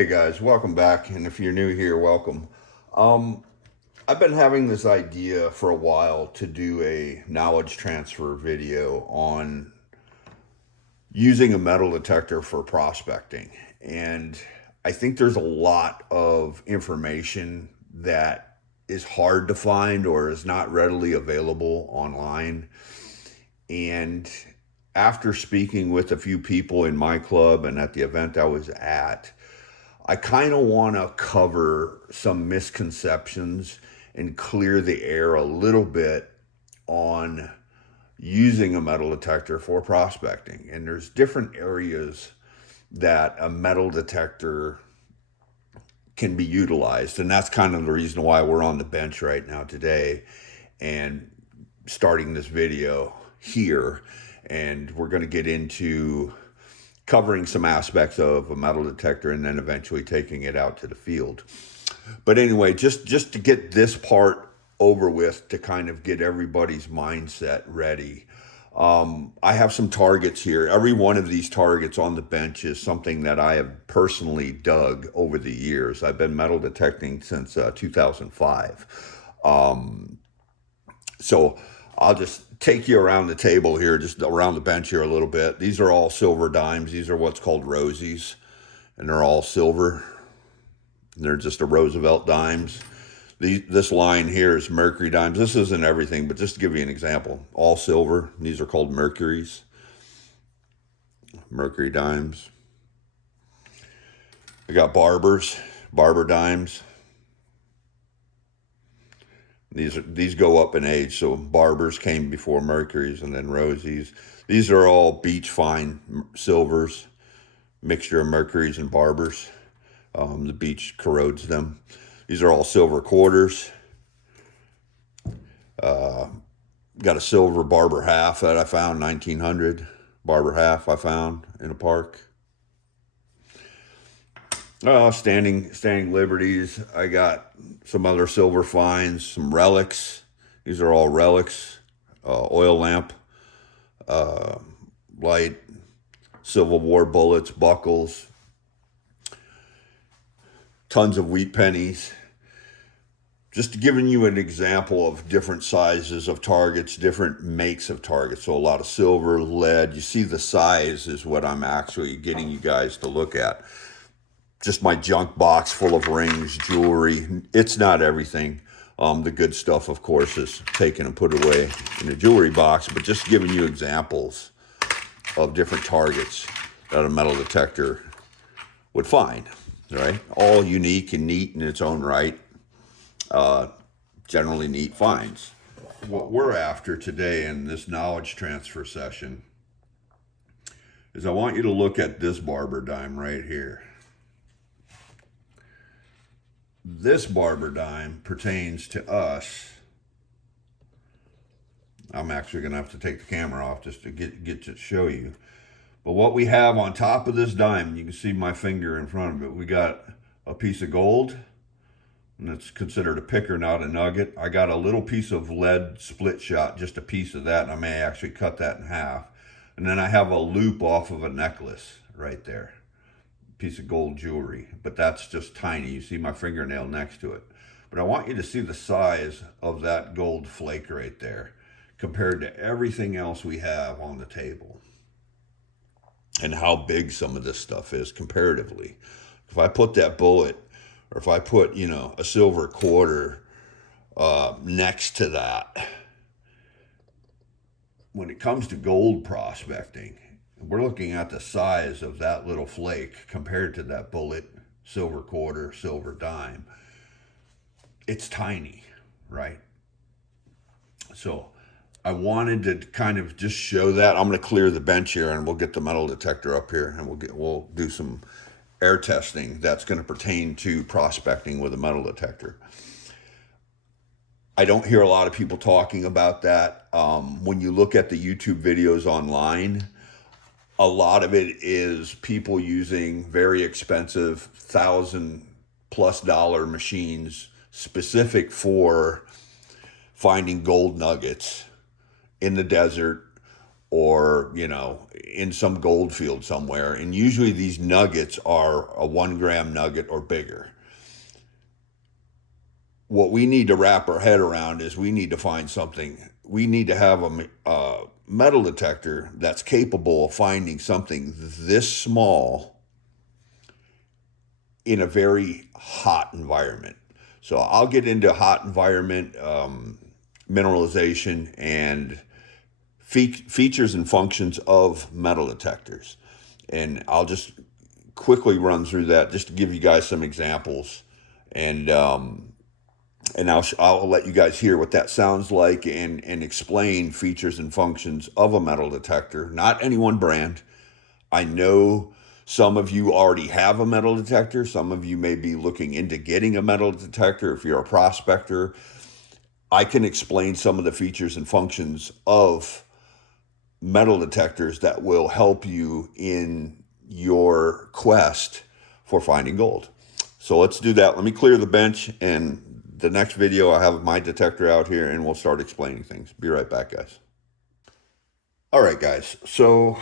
Hey guys, welcome back. And if you're new here, welcome. Um, I've been having this idea for a while to do a knowledge transfer video on using a metal detector for prospecting. And I think there's a lot of information that is hard to find or is not readily available online. And after speaking with a few people in my club and at the event I was at, I kind of want to cover some misconceptions and clear the air a little bit on using a metal detector for prospecting. And there's different areas that a metal detector can be utilized. And that's kind of the reason why we're on the bench right now today and starting this video here. And we're going to get into covering some aspects of a metal detector and then eventually taking it out to the field. But anyway, just to get this part over with, to kind of get everybody's mindset ready. I have some targets here. Every one of these targets on the bench is something that I have personally dug over the years. I've been metal detecting since 2005. So I'll just take you around the table here, just around the bench here a little bit. These are all silver dimes. These are what's called rosies, and they're all silver. They're just a Roosevelt dimes. This line here is mercury dimes. This isn't everything, but just to give you an example, all silver. These are called mercuries, mercury dimes. I got barber dimes. These go up in age, so barbers came before mercuries and then rosies. These are all beach fine silvers, mixture of mercuries and barbers. The beach corrodes them. These are all silver quarters. Got a silver barber half that I found, 1900 barber half I found in a park. Standing liberties. I got some other silver finds, some relics. These are all relics. Oil lamp, light, Civil War bullets, buckles, tons of wheat pennies. Just giving you an example of different sizes of targets, different makes of targets. So a lot of silver, lead. You see the size is what I'm actually getting you guys to look at. Just my junk box full of rings, jewelry. It's not everything. The good stuff, of course, is taken and put away in the jewelry box, but just giving you examples of different targets that a metal detector would find, right? All unique and neat in its own right. Generally neat finds. What we're after today in this knowledge transfer session is I want you to look at this barber dime right here. This barber dime pertains to us. I'm actually going to have to take the camera off just to get to show you. But what we have on top of this dime, you can see my finger in front of it, we got a piece of gold, and it's considered a picker, not a nugget. I got a little piece of lead split shot, just a piece of that, and I may actually cut that in half. And then I have a loop off of a necklace right there. Piece of gold jewelry, but that's just tiny. You see my fingernail next to it. But I want you to see the size of that gold flake right there compared to everything else we have on the table and how big some of this stuff is comparatively. If I put that bullet, or if I put, a silver quarter next to that, when it comes to gold prospecting, we're looking at the size of that little flake compared to that bullet, silver quarter, silver dime. It's tiny, right? So I wanted to kind of just show that. I'm going to clear the bench here and we'll get the metal detector up here and we'll do some air testing that's going to pertain to prospecting with a metal detector. I don't hear a lot of people talking about that. When you look at the YouTube videos online, a lot of it is people using very expensive $1,000+ machines specific for finding gold nuggets in the desert or, you know, in some gold field somewhere. And usually these nuggets are a 1 gram nugget or bigger. What we need to wrap our head around is we need to find something. We need to have a metal detector that's capable of finding something this small in a very hot environment. So I'll get into hot environment mineralization and features and functions of metal detectors. And I'll just quickly run through that just to give you guys some examples. And I'll let you guys hear what that sounds like and explain features and functions of a metal detector. Not any one brand. I know some of you already have a metal detector. Some of you may be looking into getting a metal detector if you're a prospector. I can explain some of the features and functions of metal detectors that will help you in your quest for finding gold. So let's do that. Let me clear the bench, and the next video I have my detector out here and we'll start explaining things. Be right back, guys. All right, guys. So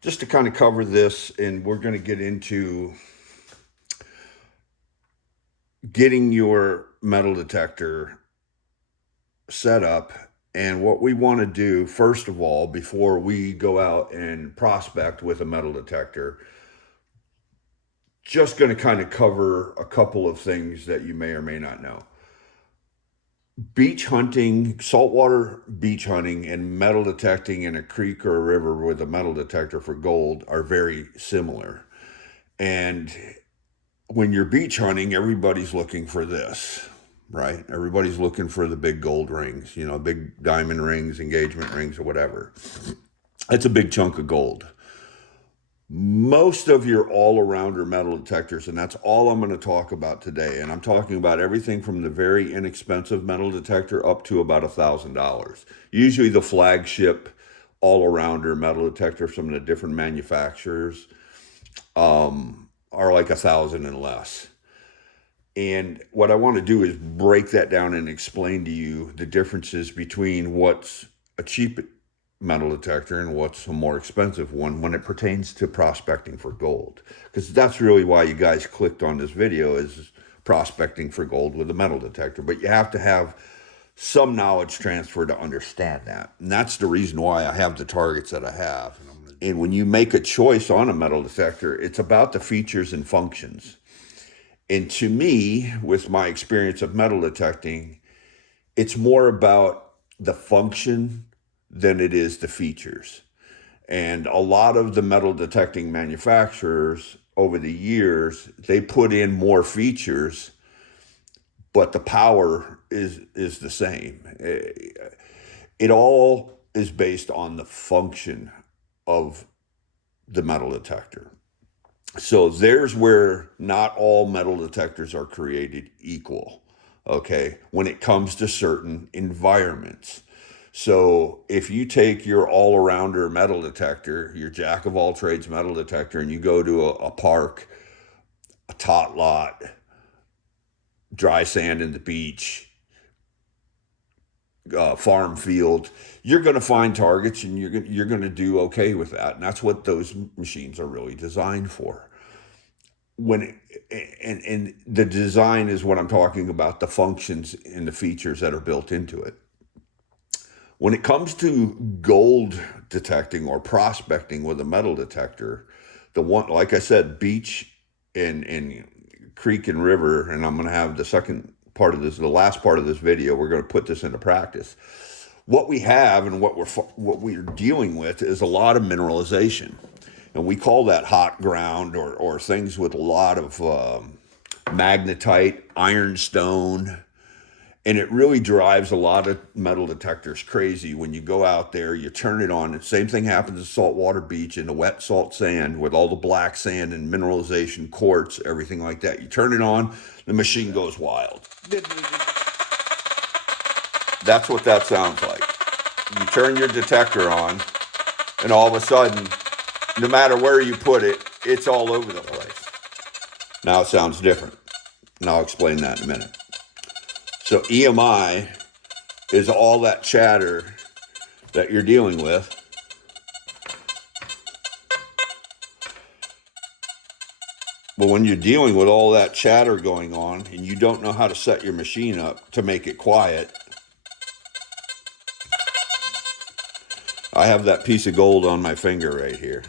just to kind of cover this, and we're going to get into getting your metal detector set up. And what we want to do, first of all, before we go out and prospect with a metal detector, just going to kind of cover a couple of things that you may or may not know. Beach hunting, saltwater beach hunting, and metal detecting in a creek or a river with a metal detector for gold are very similar. And when you're beach hunting, everybody's looking for this, right? Everybody's looking for the big gold rings, you know, big diamond rings, engagement rings, or whatever. That's a big chunk of gold. Most of your all-arounder metal detectors, and that's all I'm going to talk about today, and I'm talking about everything from the very inexpensive metal detector up to about $1,000. Usually the flagship all-arounder metal detector from the different manufacturers are like 1,000 and less. And what I want to do is break that down and explain to you the differences between what's a cheap metal detector and what's a more expensive one when it pertains to prospecting for gold. Because that's really why you guys clicked on this video, is prospecting for gold with a metal detector. But you have to have some knowledge transfer to understand that. And that's the reason why I have the targets that I have. And when you make a choice on a metal detector, it's about the features and functions. And to me, with my experience of metal detecting, it's more about the function than it is the features. And a lot of the metal detecting manufacturers over the years, they put in more features, but the power is the same. It all is based on the function of the metal detector. So there's where not all metal detectors are created equal, okay, when it comes to certain environments. So if you take your all-arounder metal detector, your jack-of-all-trades metal detector, and you go to a park, a tot lot, dry sand in the beach, farm field, you're going to find targets, and you're going to do okay with that. And that's what those machines are really designed for. And the design is what I'm talking about, the functions and the features that are built into it. When it comes to gold detecting or prospecting with a metal detector, the one, like I said, beach and creek and river, and I'm going to have the second part of this, the last part of this video, we're going to put this into practice. What we have and what we're dealing with is a lot of mineralization. And we call that hot ground, or things with a lot of magnetite, ironstone. And it really drives a lot of metal detectors crazy. When you go out there, you turn it on. The same thing happens at saltwater beach in the wet salt sand with all the black sand and mineralization, quartz, everything like that. You turn it on, the machine goes wild. That's what that sounds like. You turn your detector on, and all of a sudden, no matter where you put it, it's all over the place. Now it sounds different, and I'll explain that in a minute. So EMI is all that chatter that you're dealing with. But when you're dealing with all that chatter going on and you don't know how to set your machine up to make it quiet, I have that piece of gold on my finger right here.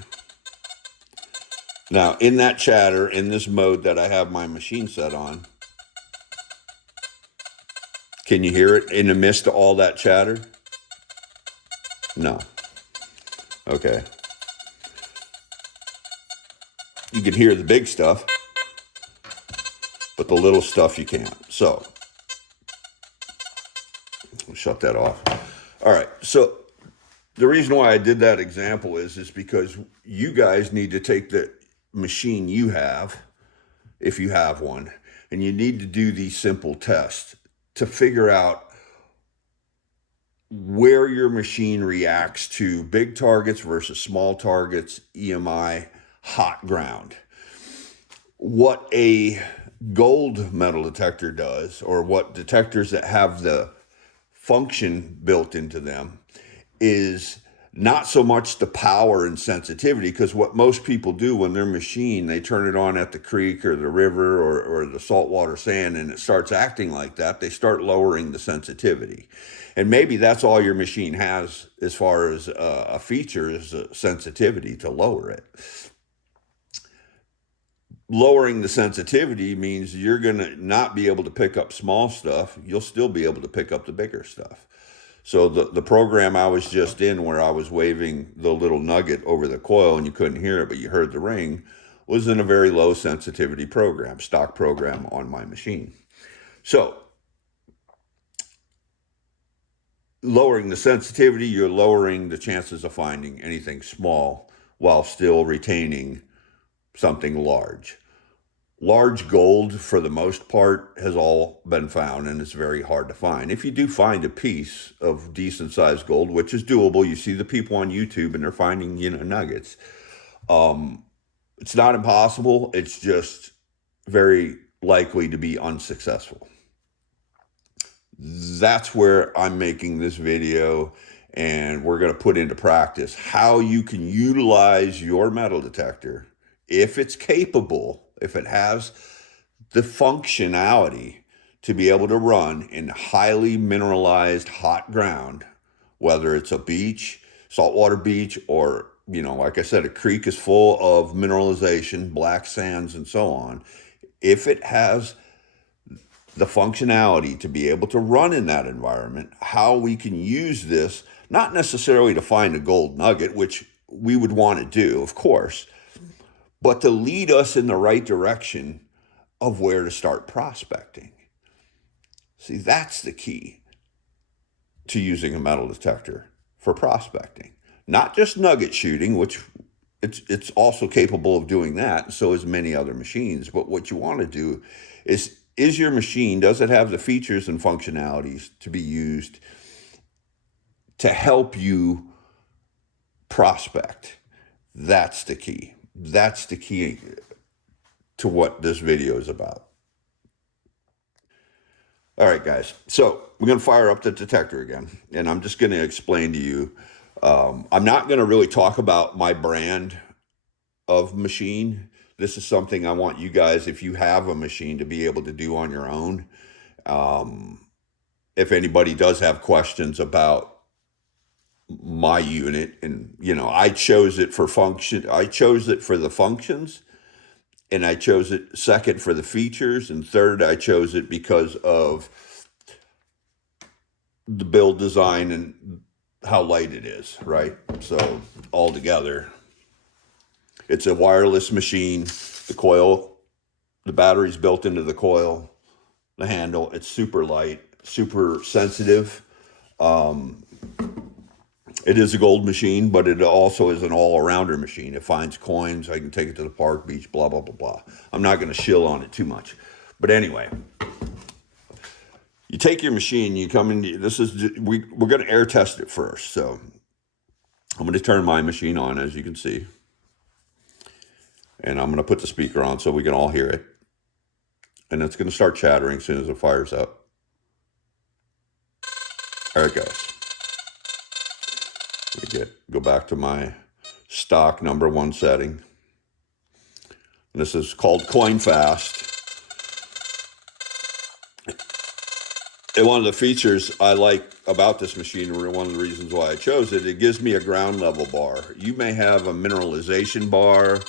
Now, in that chatter, in this mode that I have my machine set on, can you hear it in the midst of all that chatter? No. Okay. You can hear the big stuff, but the little stuff you can't. So, I'll shut that off. All right. So, the reason why I did that example is because you guys need to take the machine you have, if you have one, and you need to do these simple tests to figure out where your machine reacts to big targets versus small targets, EMI, hot ground. What a gold metal detector does, or what detectors that have the function built into them, is not so much the power and sensitivity, because what most people do when their machine, they turn it on at the creek or the river or the saltwater sand and it starts acting like that, they start lowering the sensitivity. And maybe that's all your machine has as far as a feature is a sensitivity to lower it. Lowering the sensitivity means you're going to not be able to pick up small stuff. You'll still be able to pick up the bigger stuff. So the program I was just in, where I was waving the little nugget over the coil and you couldn't hear it, but you heard the ring, was in a very low sensitivity program, stock program on my machine. So lowering the sensitivity, you're lowering the chances of finding anything small while still retaining something large. Large gold, for the most part, has all been found, and it's very hard to find. If you do find a piece of decent sized gold, which is doable, you see the people on YouTube and they're finding, nuggets. It's not impossible. It's just very likely to be unsuccessful. That's where I'm making this video, and we're going to put into practice how you can utilize your metal detector if it's capable, if it has the functionality to be able to run in highly mineralized hot ground, whether it's a beach, saltwater beach, or, like I said, a creek is full of mineralization, black sands, and so on. If it has the functionality to be able to run in that environment, how we can use this, not necessarily to find a gold nugget, which we would want to do, of course, but to lead us in the right direction of where to start prospecting. See, that's the key to using a metal detector for prospecting. Not just nugget shooting, which it's also capable of doing that, and so is many other machines. But what you want to do is your machine, does it have the features and functionalities to be used to help you prospect? That's the key. That's the key to what this video is about. All right, guys. So we're going to fire up the detector again, and I'm just going to explain to you. I'm not going to really talk about my brand of machine. This is something I want you guys, if you have a machine, to be able to do on your own. If anybody does have questions about my unit, and I chose it for function. I chose it for the functions, and I chose it second for the features, and third, I chose it because of the build design and how light it is, right? So all together, it's a wireless machine. The coil, the battery's built into the coil, the handle, it's super light, super sensitive. It is a gold machine, but it also is an all-arounder machine. It finds coins. I can take it to the park, beach, blah, blah, blah, blah. I'm not going to shill on it too much. But anyway, you take your machine, you come in, we're going to air test it first. So I'm going to turn my machine on, as you can see. And I'm going to put the speaker on so we can all hear it. And it's going to start chattering as soon as it fires up. All right, guys. Go back to my stock #1 setting. And this is called Coin Fast. And one of the features I like about this machine, or one of the reasons why I chose it, it gives me a ground level bar. You may have a mineralization bar.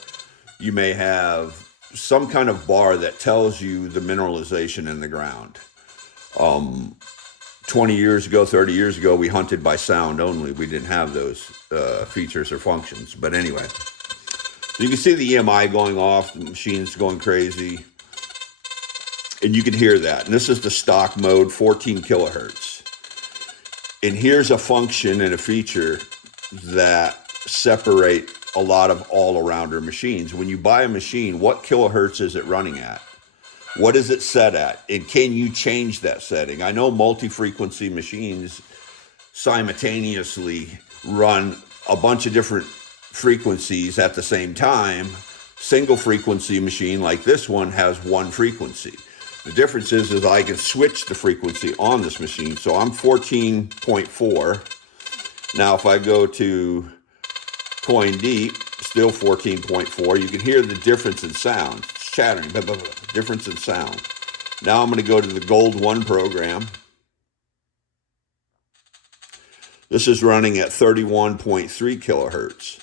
You may have some kind of bar that tells you the mineralization in the ground. 20 years ago, 30 years ago, we hunted by sound only. We didn't have those features or functions. But anyway, you can see the EMI going off, the machine's going crazy. And you can hear that. And this is the stock mode, 14 kilohertz. And here's a function and a feature that separate a lot of all-arounder machines. When you buy a machine, what kilohertz is it running at? What is it set at? And can you change that setting? I know multi-frequency machines simultaneously run a bunch of different frequencies at the same time. Single frequency machine like this one has one frequency. The difference is I can switch the frequency on this machine. So I'm 14.4. Now if I go to Coin Deep, still 14.4. You can hear the difference in sound. It's chattering, blah, blah, blah, difference in sound. Now I'm going to go to the Gold 1 program. This is running at 31.3 kilohertz.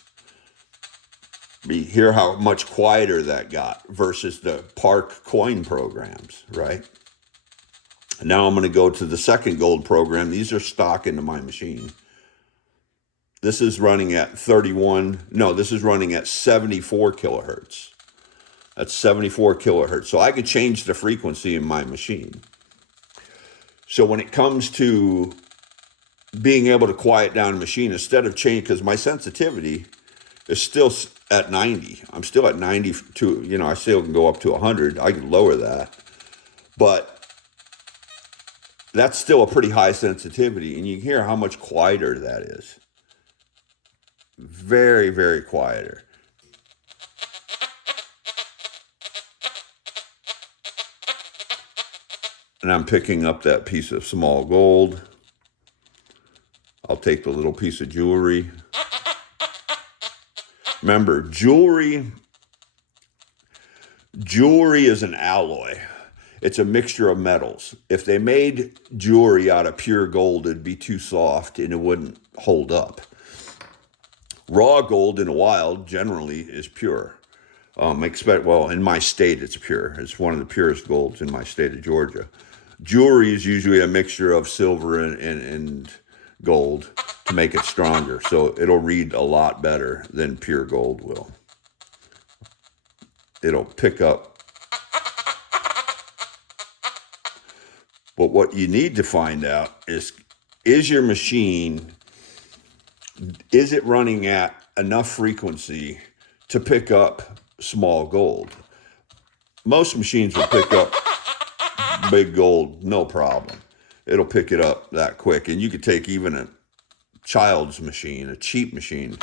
You hear how much quieter that got versus the Park coin programs, right? Now I'm going to go to the second Gold program. These are stock into my machine. This is running at this is running at 74 kilohertz. That's 74 kilohertz. So I can change the frequency in my machine. So when it comes to being able to quiet down a machine, instead of change, because my sensitivity is still at 90. I'm still at 92, I still can go up to 100. I can lower that. But that's still a pretty high sensitivity. And you can hear how much quieter that is. Very, very quieter. And I'm picking up that piece of small gold. I'll take the little piece of jewelry. Remember, jewelry is an alloy. It's a mixture of metals. If they made jewelry out of pure gold, it'd be too soft and it wouldn't hold up. Raw gold in the wild generally is pure. In my state, it's pure. It's one of the purest golds in my state of Georgia. Jewelry is usually a mixture of silver and gold to make it stronger. So it'll read a lot better than pure gold will. It'll pick up. But what you need to find out is your machine, is it running at enough frequency to pick up small gold? Most machines will pick up big gold, no problem. It'll pick it up that quick. And you could take even a child's machine, a cheap machine,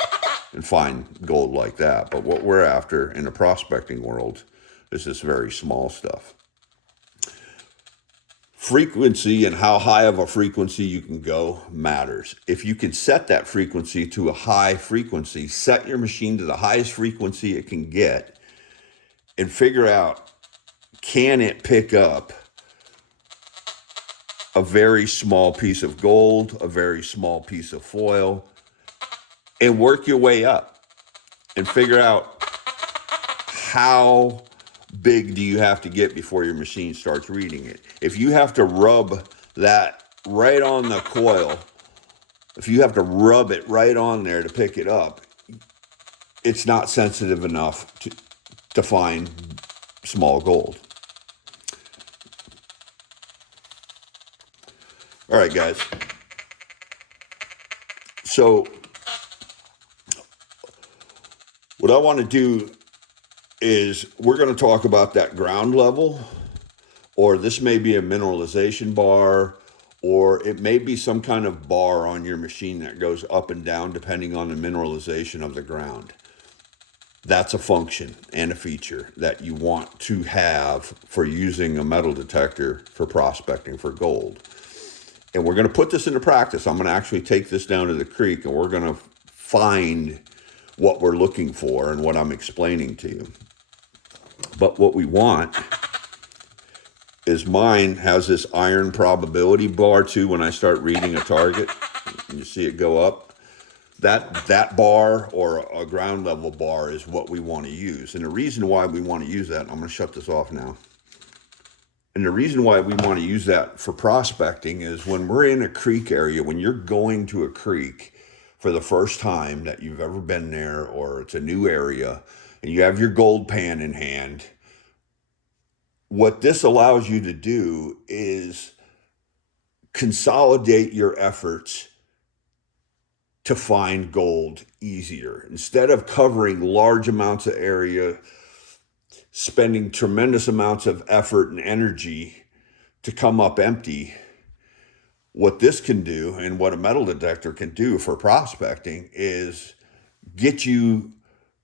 and find gold like that. But what we're after in the prospecting world is this very small stuff. Frequency and how high of a frequency you can go matters. If you can set that frequency to a high frequency, set your machine to the highest frequency it can get and figure out, can it pick up a very small piece of gold, a very small piece of foil, and work your way up and figure out how big do you have to get before your machine starts reading it. If you have to rub that right on the coil, if you have to rub it right on there to pick it up, it's not sensitive enough to find small gold. All right, guys. So what I want to do is we're going to talk about that ground level, or this may be a mineralization bar, or it may be some kind of bar on your machine that goes up and down depending on the mineralization of the ground. That's a function and a feature that you want to have for using a metal detector for prospecting for gold. And we're going to put this into practice. I'm going to actually take this down to the creek and we're going to find what we're looking for and what I'm explaining to you. But what we want is, mine has this iron probability bar too. When I start reading a target, and you see it go up, that bar or a ground level bar is what we want to use. And the reason why we want to use that, I'm going to shut this off now. And the reason why we want to use that for prospecting is when we're in a creek area, when you're going to a creek for the first time that you've ever been there, or it's a new area, and you have your gold pan in hand, what this allows you to do is consolidate your efforts to find gold easier. Instead of covering large amounts of area, spending tremendous amounts of effort and energy to come up empty, what this can do, and what a metal detector can do for prospecting, is get you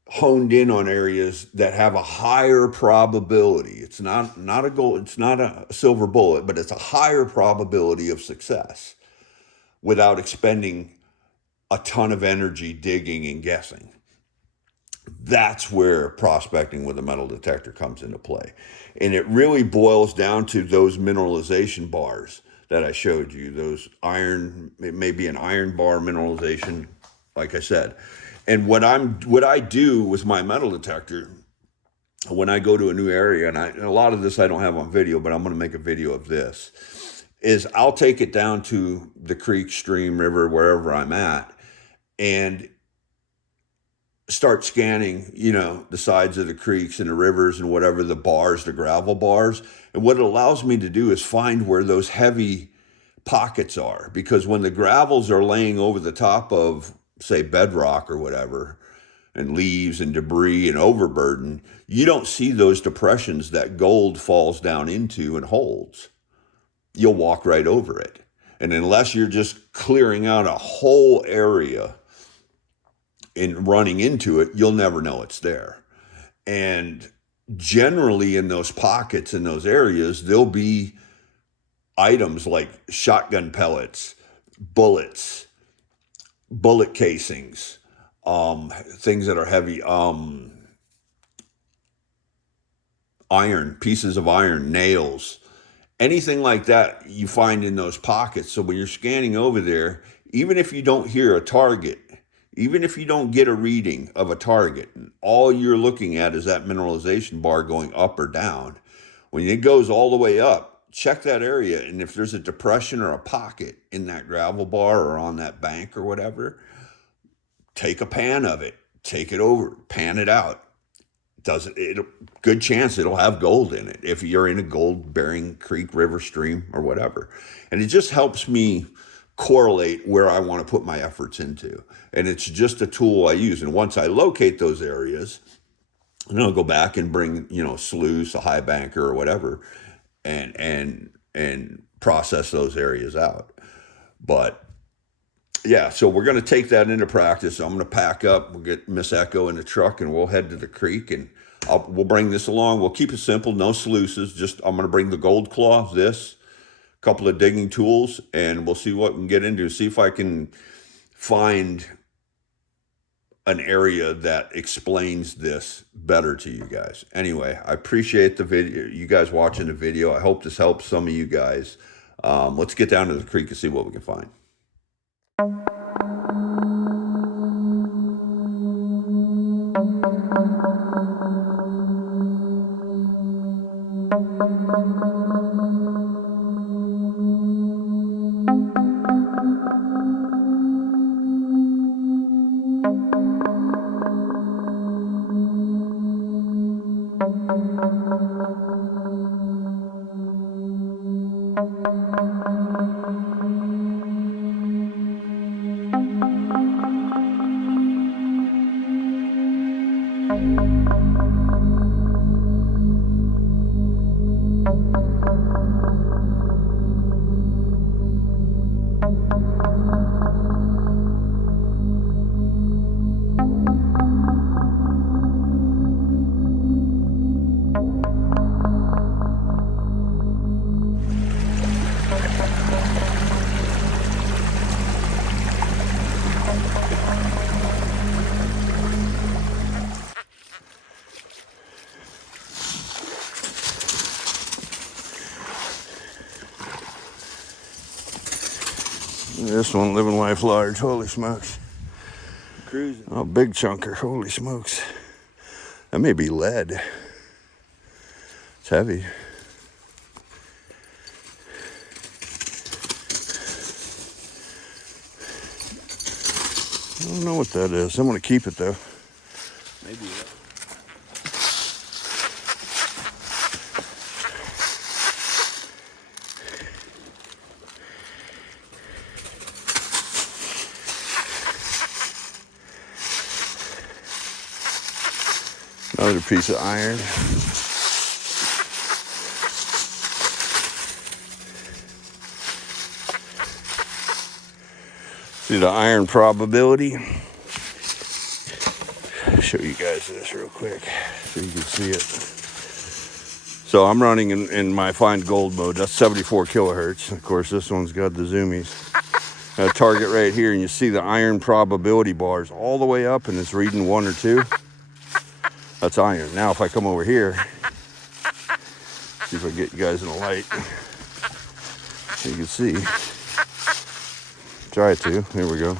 honed in on areas that have a higher probability. It's not a gold, it's not a silver bullet, but it's a higher probability of success without expending a ton of energy digging and guessing. That's where prospecting with a metal detector comes into play. And it really boils down to those mineralization bars that I showed you, those iron, it may be an iron bar mineralization, like I said. And what I do with my metal detector when I go to a new area, and a lot of this I don't have on video, but I'm going to make a video of this, is I'll take it down to the creek, stream, river, wherever I'm at, and start scanning, the sides of the creeks and the rivers and whatever, the bars, the gravel bars. And what it allows me to do is find where those heavy pockets are, because when the gravels are laying over the top of, say, bedrock or whatever, and leaves and debris and overburden, you don't see those depressions that gold falls down into and holds. You'll walk right over it. And unless you're just clearing out a whole area and running into it, you'll never know it's there. And generally in those pockets, in those areas, there'll be items like shotgun pellets, bullets, bullet casings, things that are heavy, iron, pieces of iron, nails, anything like that you find in those pockets. So when you're scanning over there, even if you don't hear a target, even if you don't get a reading of a target, and all you're looking at is that mineralization bar going up or down, when it goes all the way up, check that area. And if there's a depression or a pocket in that gravel bar or on that bank or whatever, take a pan of it, take it over, pan it out. Good chance it'll have gold in it if you're in a gold bearing creek, river, stream, or whatever. And it just helps me correlate where I want to put my efforts into. And it's just a tool I use. And once I locate those areas, and I'll go back and bring, sluice, a high banker or whatever, and process those areas out. But yeah, so we're going to take that into practice. I'm going to pack up, we'll get Miss Echo in the truck, and we'll head to the creek, and we'll bring this along. We'll keep it simple, no sluices. Just, I'm going to bring the gold claw, this, couple of digging tools, and we'll see what we can get into. See if I can find an area that explains this better to you guys. Anyway, I appreciate the video, you guys watching the video. I hope this helps some of you guys. Let's get down to the creek and see what we can find. this one, living life large. Holy smokes. Cruising. Oh, big chunker. Holy smokes. That may be lead. It's heavy. I don't know what that is. I'm going to keep it though. Maybe that. Another piece of iron. See the iron probability. Show you guys this real quick so you can see it. So I'm running in my fine gold mode. That's 74 kilohertz. Of course, this one's got the zoomies. Got a target right here, and you see the iron probability bars all the way up, and it's reading 1 or 2. That's iron. Now, if I come over here, see if I can get you guys in the light. So you can see. Try to. Here we go.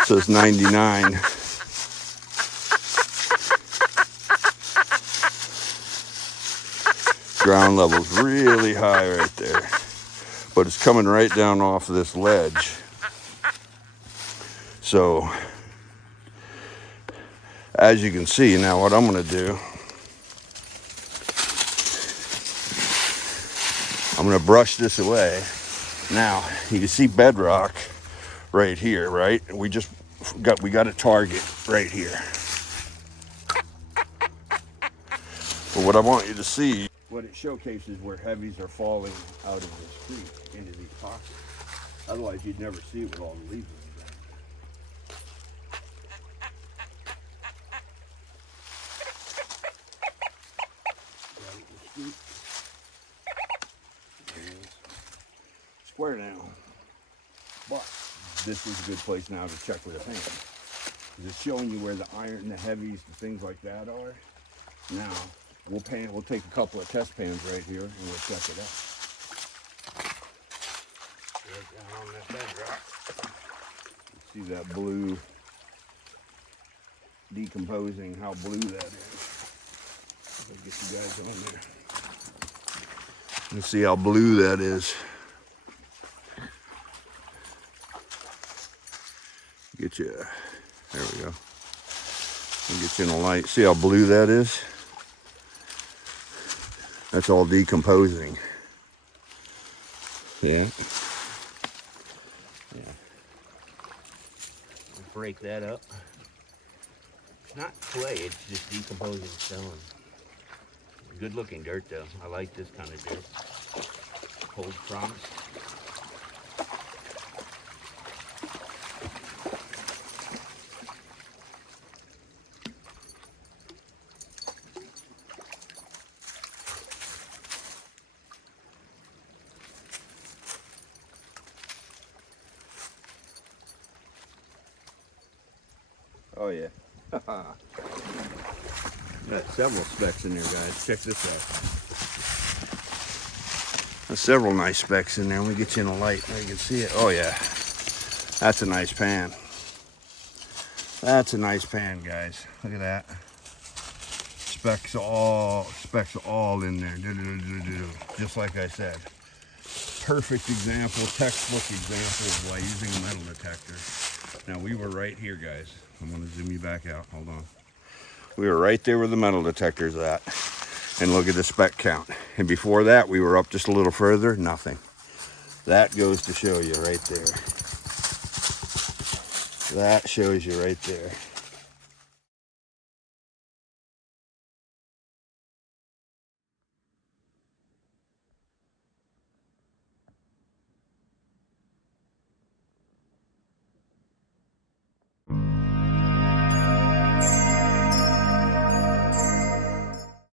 It says 99. Ground level's really high right there. But it's coming right down off of this ledge. So, as you can see, now what I'm going to do, I'm going to brush this away. Now, you can see bedrock right here, right? We got a target right here. But what I want you to see, what it showcases where heavies are falling out of this creek into these pockets. Otherwise, you'd never see it with all the leaves. Square now. But this is a good place now to check with a pan. It's showing you where the iron, the heavies, the things like that are. Now we'll take a couple of test pans right here and we'll check it out. Right down on that bedrock. See that blue decomposing, how blue that is. Let me get you guys on there. You see how blue that is. Get you, there we go. I'll get you in the light. See how blue that is? That's all decomposing. Yeah. Yeah. We'll break that up. It's not clay, it's just decomposing stone. Good looking dirt though. I like this kind of dirt. Holds promise. Oh yeah. Got several specks in there, guys. Check this out. There's several nice specks in there. Let me get you in the light so you can see it. Oh yeah. That's a nice pan. That's a nice pan, guys. Look at that. Specks all in there. Just like I said. Perfect example, textbook example of why using a metal detector. Now we were right here, guys. I'm going to zoom you back out. Hold on. We were right there where the metal detector's at. And look at the speck count. And before that, we were up just a little further. Nothing. That goes to show you right there. That shows you right there.